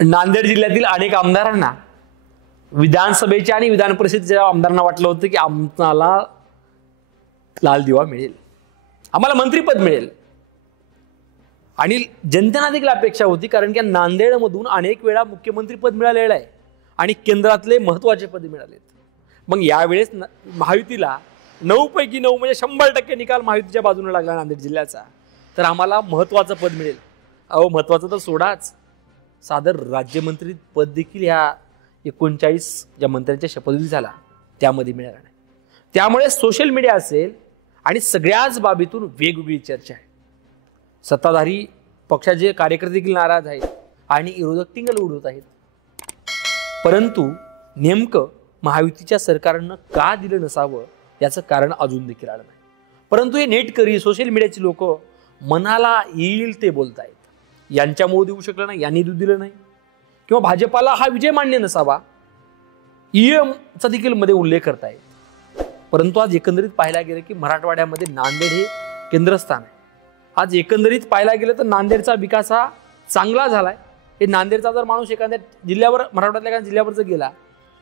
नांदेड जिल्ह्यातील अनेक आमदारांना विधानसभेच्या आणि विधान परिषदेच्या आमदारांना वाटलं होतं की आम्हाला लाल दिवा मिळेल, आम्हाला मंत्रिपद मिळेल. आणि जनतेला देखील अपेक्षा होती, कारण की नांदेडमधून अनेक वेळा मुख्यमंत्रीपद मिळालेलं आहे आणि केंद्रातले महत्त्वाचे पद मिळालेत. मग यावेळेस महायुतीला 9 पैकी 9 म्हणजे 100% निकाल महायुतीच्या बाजूने लागला नांदेड जिल्ह्याचा, तर आम्हाला महत्त्वाचं पद मिळेल. अहो, महत्त्वाचं तर सोडाच, सादर राज्यमंत्री पद देखील ह्या 39 ज्या मंत्र्यांच्या शपथविधी झाला त्यामध्ये मिळाला नाही. त्यामुळे सोशल मीडिया असेल आणि सगळ्याच बाबीतून वेगवेगळी चर्चा आहे. सत्ताधारी पक्षाचे कार्यकर्ते देखील नाराज आहेत आणि विरोधक टिंगल उडवत आहेत. परंतु नेमकं महायुतीच्या सरकारनं का दिलं नसावं याचं कारण अजून देखील आलं नाही. परंतु हे नेटकरी सोशल मीडियाची लोक मनाला येईल ते बोलत आहेत. यांच्यामुळे देऊ शकलं नाही, यांनी दिलं नाही, किंवा भाजपाला हा विजय मान्य नसावा ईएमचा देखील मध्ये उल्लेख करतायत. परंतु आज एकंदरीत पाहायला गेलं की मराठवाड्यामध्ये नांदेड हे केंद्रस्थान आहे. आज एकंदरीत पाहायला गेलं तर नांदेडचा विकास हा चांगला झालाय. हे नांदेडचा जर माणूस एखाद्या जिल्ह्यावर, मराठवाड्यातल्या एखाद्या जिल्ह्यावर जर गेला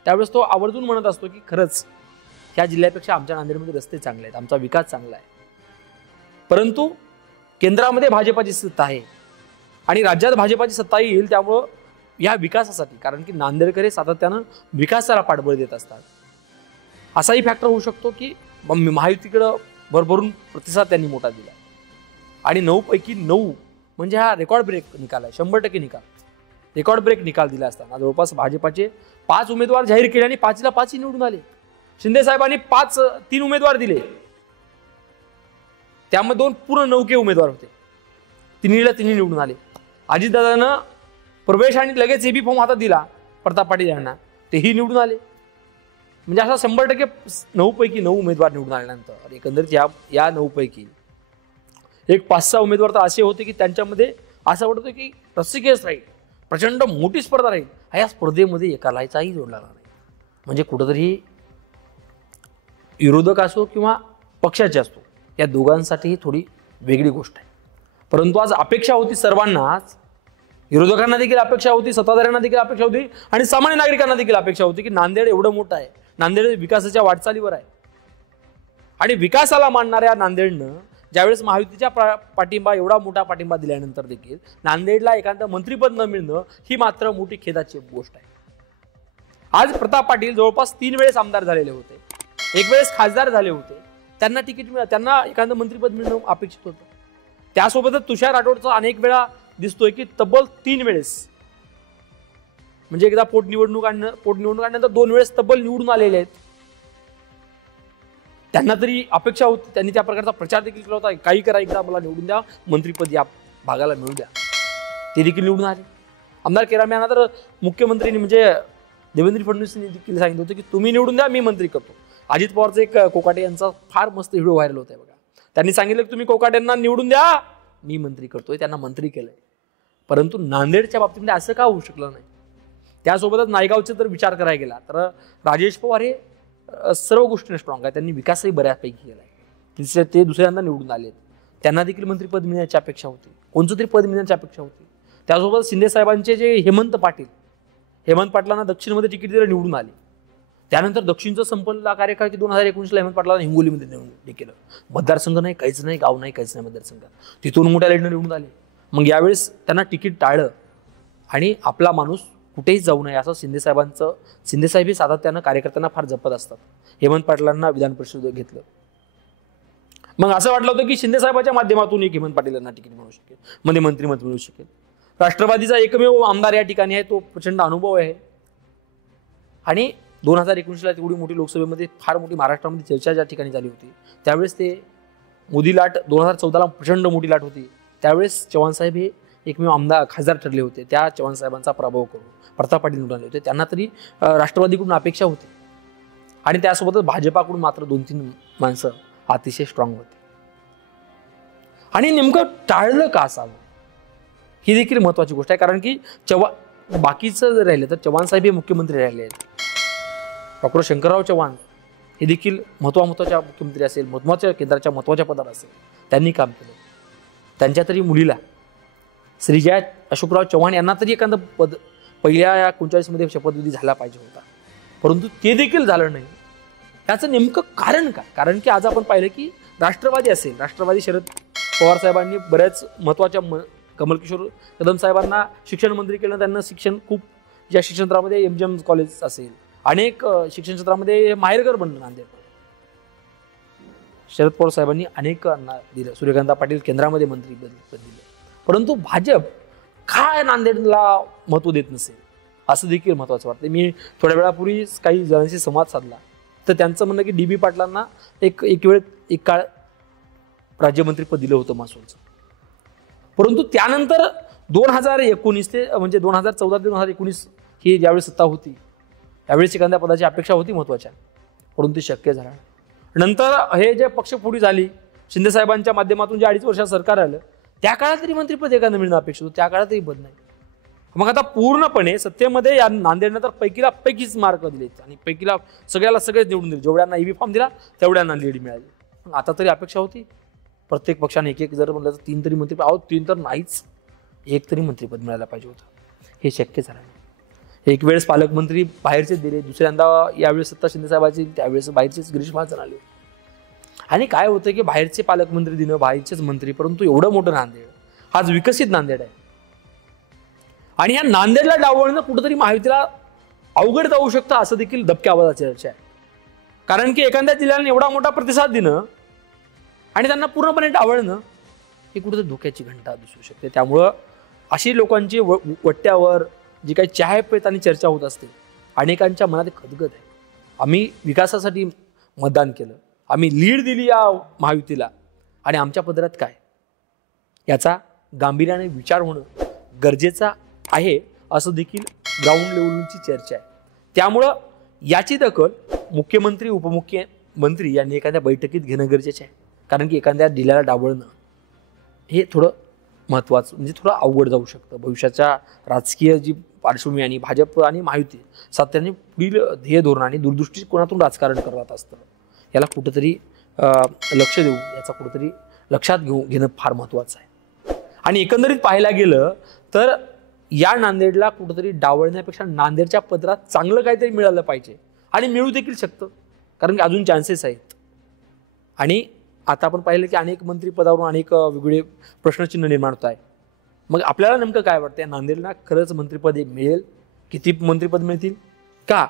त्यावेळेस तो आवर्जून म्हणत असतो की खरंच ह्या जिल्ह्यापेक्षा आमच्या नांदेडमध्ये रस्ते चांगले आहेत, आमचा विकास चांगला आहे. परंतु केंद्रामध्ये भाजपाची सत्ता आहे आणि राज्यात भाजपाची सत्ता येईल, त्यामुळं या विकासासाठी, कारण की नांदेडकर हे सातत्यानं विकासाला पाठबळ देत असतात, असाही फॅक्टर होऊ शकतो की महायुतीकडं भरभरून प्रतिसाद त्यांनी मोठा दिला आणि 9 पैकी 9 म्हणजे हा रेकॉर्ड ब्रेक निकाल आहे. 100% निकाल, रेकॉर्ड ब्रेक निकाल दिला असताना जवळपास भाजपाचे 5 उमेदवार जाहीर केले आणि 5ला 5 निवडून आले. शिंदे साहेबांनी 3 उमेदवार दिले, त्यामध्ये 2 पूर्ण नौके उमेदवार होते, 3ला 3 निवडून आले. अजितदादांना प्रवेश आणि लगेच एबी फॉर्म हातात दिला प्रताप पाटील यांना, तेही निवडून आले. म्हणजे असा 100% 9 पैकी 9 उमेदवार निवडून आल्यानंतर एकंदरीत या 9 पैकी एक 5-6 उमेदवार तर असे होते की त्यांच्यामध्ये असं वाटतं की रस्सीखेच राहील, प्रचंड मोठी स्पर्धा राहील. या स्पर्धेमध्ये एकालाही जोडला नाही. म्हणजे कुठंतरी विरोधक असो किंवा पक्षाचे असतो, या दोघांसाठी ही थोडी वेगळी गोष्ट आहे. परंतु आज अपेक्षा होती सर्वांनाच, विरोधकांना देखील अपेक्षा होती, सत्ताधाऱ्यांना देखील अपेक्षा होती आणि सामान्य नागरिकांना देखील अपेक्षा होती की नांदेड एवढं मोठं आहे, नांदेड विकासाच्या वाटचालीवर आहे आणि विकासाला मानणाऱ्या नांदेडनं ज्यावेळेस महायुतीच्या पाठिंबा, एवढा मोठा पाठिंबा दिल्यानंतर देखील नांदेडला एखादं मंत्रिपद न मिळणं ही मात्र मोठी खेदाची गोष्ट आहे. आज प्रताप पाटील जवळपास 3 वेळेस आमदार झालेले होते, 1 वेळेस खासदार झाले होते, त्यांना तिकीट मिळालं, त्यांना एखादं मंत्रिपद मिळणं अपेक्षित होतं. त्यासोबतच तुषार राठोडचा अनेक वेळा दिसतोय की तब्बल 3 वेळेस, म्हणजे एकदा पोटनिवडणूक आणल्यानंतर 2 वेळेस तब्बल निवडून आलेले आहेत. त्यांना तरी अपेक्षा होती, त्यांनी त्या प्रकारचा प्रचार देखील केला होता, काही करा, एकदा मला निवडून द्या, मंत्रिपद या भागाला मिळू द्या. ते देखील निवडून आले. आमदार केराम यांना तर मुख्यमंत्र्यांनी म्हणजे देवेंद्र फडणवीसांनी देखील सांगितलं होतं की तुम्ही निवडून द्या, मी मंत्री करतो. अजित पवारचा एक कोकाटे यांचा फार मस्त व्हिडिओ व्हायरल होत आहे बघा. त्यांनी सांगितलं की तुम्ही कोकाटेंना निवडून द्या, मी मंत्री करतोय, त्यांना मंत्री केलंय. परंतु नांदेडच्या बाबतीमध्ये असं का होऊ शकलं नाही? त्यासोबतच नायगावचा जर विचार करायला गेला तर राजेश पवार हे सर्व गोष्टीने स्ट्रॉंग आहे, त्यांनी विकासही बऱ्यापैकी केला आहे. ते दुसऱ्यांदा निवडून आले, त्यांना देखील मंत्रिपद मिळण्याची अपेक्षा होती, कोणतं तरी पद मिळण्याची अपेक्षा होती. त्यासोबत शिंदे साहेबांचे जे हेमंत पाटलांना दक्षिणमध्ये तिकीट दिलं, निवडून आले. त्यानंतर दक्षिणचं संपला कार्यकाळ की 2019ला हेमंत पाटलांना हिंगोलीमध्ये निवडून केलं. मतदारसंघ नाही, काहीच नाही, गाव नाही, काहीच नाही मतदारसंघ, तिथून मोठ्या लेडनं निवडून आले. मग यावेळेस त्यांना तिकीट टाळलं आणि आपला माणूस कुठेही जाऊ नये असं शिंदेसाहेब हे सातत्यानं कार्यकर्त्यांना फार जपत असतात. हेमंत पाटलांना विधान परिषदेत घेतलं. मग असं वाटलं होतं की शिंदेसाहेबाच्या माध्यमातून एक हेमंत पाटील यांना तिकीट मिळू शकेल, मध्ये मंत्रिपद मिळू शकेल. राष्ट्रवादीचा एकमेव आमदार या ठिकाणी आहे, तो प्रचंड अनुभव आहे आणि 2019ला तेवढी मोठी लोकसभेमध्ये फार मोठी महाराष्ट्रामध्ये चर्चा ज्या ठिकाणी झाली होती, त्यावेळेस ते मोदी लाट, 2014ला प्रचंड मोठी लाट होती, त्यावेळेस चव्हाण साहेब हे एकमेव आमदार खासदार ठरले होते. त्या चव्हाण साहेबांचा पराभव करून प्रताप पाटील निवडून आले होते. त्यांना तरी राष्ट्रवादीकडून अपेक्षा होती आणि त्यासोबतच भाजपाकडून मात्र 2-3 माणसं अतिशय स्ट्रॉंग होती. आणि नेमकं टाळलं का असावं ही देखील महत्वाची गोष्ट आहे, कारण की बाकीचं जर राहिलं तर चव्हाण साहेब हे मुख्यमंत्री राहिले आहेत. डॉक्टर शंकरराव चव्हाण हे देखील महत्त्वाच्या मुख्यमंत्री असेल, महत्त्वाच्या केंद्राच्या महत्त्वाच्या पदावर असेल, त्यांनी काम केलं. त्यांच्या तरी मुलीला श्रीजया अशोकराव चव्हाण यांना तरी एखादं पद पहिल्या या 39मध्ये शपथविधी झाला पाहिजे होता, परंतु ते देखील झालं नाही. त्याचं नेमकं कारण काय? कारण की आज आपण पाहिलं की राष्ट्रवादी असेल, राष्ट्रवादी शरद पवार साहेबांनी बऱ्याच महत्त्वाच्या कमलकिशोर कदम साहेबांना शिक्षण मंत्री केलं. त्यांना शिक्षण खूप ज्या शिक्षण क्षेत्रामध्ये MGM कॉलेज असेल, अनेक शिक्षण क्षेत्रामध्ये माहेरघर बनलं नांदेड. शरद पवार साहेबांनी अनेकांना दिलं. सूर्यकांत पाटील केंद्रामध्ये मंत्रीपद दिलं. परंतु भाजप काय नांदेडला महत्त्व देत नसेल असं देखील महत्त्वाचं वाटतं. मी थोड्या वेळापूर्वी काही जणांशी संवाद साधला तर त्यांचं म्हणणं की DB पाटलांना एक काळ राज्यमंत्रीपद दिलं होतं महसूलचं. परंतु त्यानंतर 2019 ते म्हणजे 2014 ते 2019 ही ज्यावेळी सत्ता होती त्यावेळेस एखाद्या पदाची अपेक्षा होती महत्त्वाच्या, परंतु शक्य झालं. नंतर हे जे पक्षफोडी झाली शिंदे साहेबांच्या माध्यमातून जे 2.5 वर्षात सरकार आलं त्या काळात तरी मंत्रिपद एखादं मिळणं अपेक्षित होतं, त्या काळातही पद नाही. मग आता पूर्णपणे सत्तेमध्ये या नांदेडनं तर पैकीच मार्क दिलेत आणि पैकीला सगळेच निवडून दिले. जेवढ्यांना EV फॉर्म दिला तेवढ्यांना लीड मिळाली. मग आता तरी अपेक्षा होती प्रत्येक पक्षाने एक जर म्हणलं तर 3 तरी मंत्रिपद, 3 तर नाहीच, 1 तरी मंत्रिपद मिळायला पाहिजे होतं. हे शक्य झालं नाही. एक वेळेस पालकमंत्री बाहेरचेच दिले, दुसऱ्यांदा यावेळेस सत्ता शिंदे साहेबांची, त्यावेळेस बाहेरचेच गिरीश महाजन आले. आणि काय होतं की बाहेरचे पालकमंत्री दिनं, बाहेरचेच मंत्री, परंतु एवढं मोठं नांदेड आज विकसित नांदेड आहे. आणि या नांदेडला डावलणं कुठंतरी महायुतीला अवघड जाऊ शकतं असं देखील दबक्या आवाजाची चर्चा आहे. कारण की एखाद्या जिल्ह्याने एवढा मोठा प्रतिसाद देणं आणि त्यांना पूर्णपणे डावलणं ही कुठेतरी धोक्याची घंटा दिसू शकते. त्यामुळं अशी लोकांची वट्ट्यावर जी काही चहापेत आणि चर्चा होत असते अनेकांच्या मनात खदगद आहे. आम्ही विकासासाठी मतदान केलं, आम्ही लीड दिली या महायुतीला आणि आमच्या पदरात काय, याचा गांभीर्याने विचार होणं गरजेचं आहे असं देखील ग्राउंड लेवलची चर्चा आहे. त्यामुळं याची दखल मुख्यमंत्री उपमुख्यमंत्री यांनी एखाद्या बैठकीत घेणं गरजेचं आहे. कारण की एखाद्या जिल्ह्याला डावलणं हे थोडं महत्त्वाचं म्हणजे थोडं अवघड जाऊ शकतं. भविष्याच्या राजकीय जी पार्श्वभूमी आणि भाजप आणि महायुती सातत्याने पुढील ध्येय धोरण आणि दूरदृष्टिकोनातून राजकारण करत असतं. याला कुठंतरी लक्ष देऊ, याचा कुठंतरी लक्षात घेणं फार महत्त्वाचं आहे. आणि एकंदरीत पाहायला गेलं तर या नांदेडला कुठंतरी डावलण्यापेक्षा नांदेडच्या पदरात चांगलं काहीतरी मिळालं पाहिजे आणि मिळू देखील शकतं, कारण की अजून चान्सेस आहेत. आणि आता आपण पाहिलं की अनेक मंत्रिपदावरून अनेक वेगवेगळे प्रश्नचिन्ह निर्माण होत आहे. मग आपल्याला नेमकं काय वाटतं, नांदेडला खरंच मंत्रिपद मिळेल, किती मंत्रिपद मिळतील, का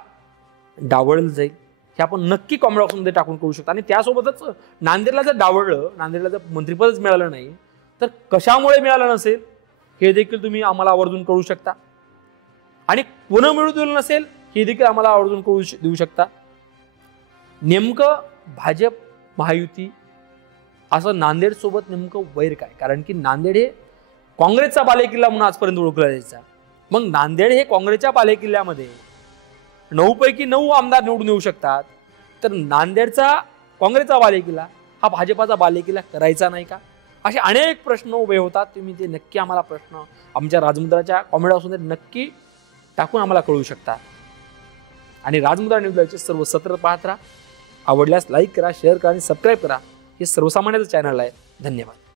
डावळलं जाईल, हे आपण नक्की कॉमेंट बॉक्समध्ये टाकून कळू शकतो. आणि त्यासोबतच नांदेडला जर डावळलं, नांदेडला जर मंत्रिपदच मिळालं नाही तर कशामुळे मिळालं नसेल हे देखील तुम्ही आम्हाला आवर्जून कळू शकता. आणि कोण मिळू दिलं नसेल हे देखील आम्हाला आवर्जून कळू देऊ शकता. नेमकं भाजप महायुती असं नांदेड सोबत नेमकं वैर काय? कारण की नांदेड हे काँग्रेसचा बालेकिल्ला म्हणून आजपर्यंत ओळखला जायचा. मग नांदेड हे काँग्रेसच्या बालेकिल्ल्यामध्ये 9 पैकी 9 आमदार निवडून येऊ शकतात, तर नांदेडचा काँग्रेसचा बालेकिल्ला हा भाजपाचा बालेकिल्ला करायचा नाही का? असे अनेक प्रश्न उभे होतात. तुम्ही ते नक्की आम्हाला प्रश्न आमच्या राजमुद्राच्या कॉमेंट बॉक्समध्ये नक्की टाकून आम्हाला कळवू शकता. आणि राजमुद्रा न्यूजचे सर्व सत्र पाहत राहा. आवडल्यास लाईक करा, शेअर करा आणि सबस्क्राईब करा. हे सर्वसामान्याचं चॅनल आहे. धन्यवाद.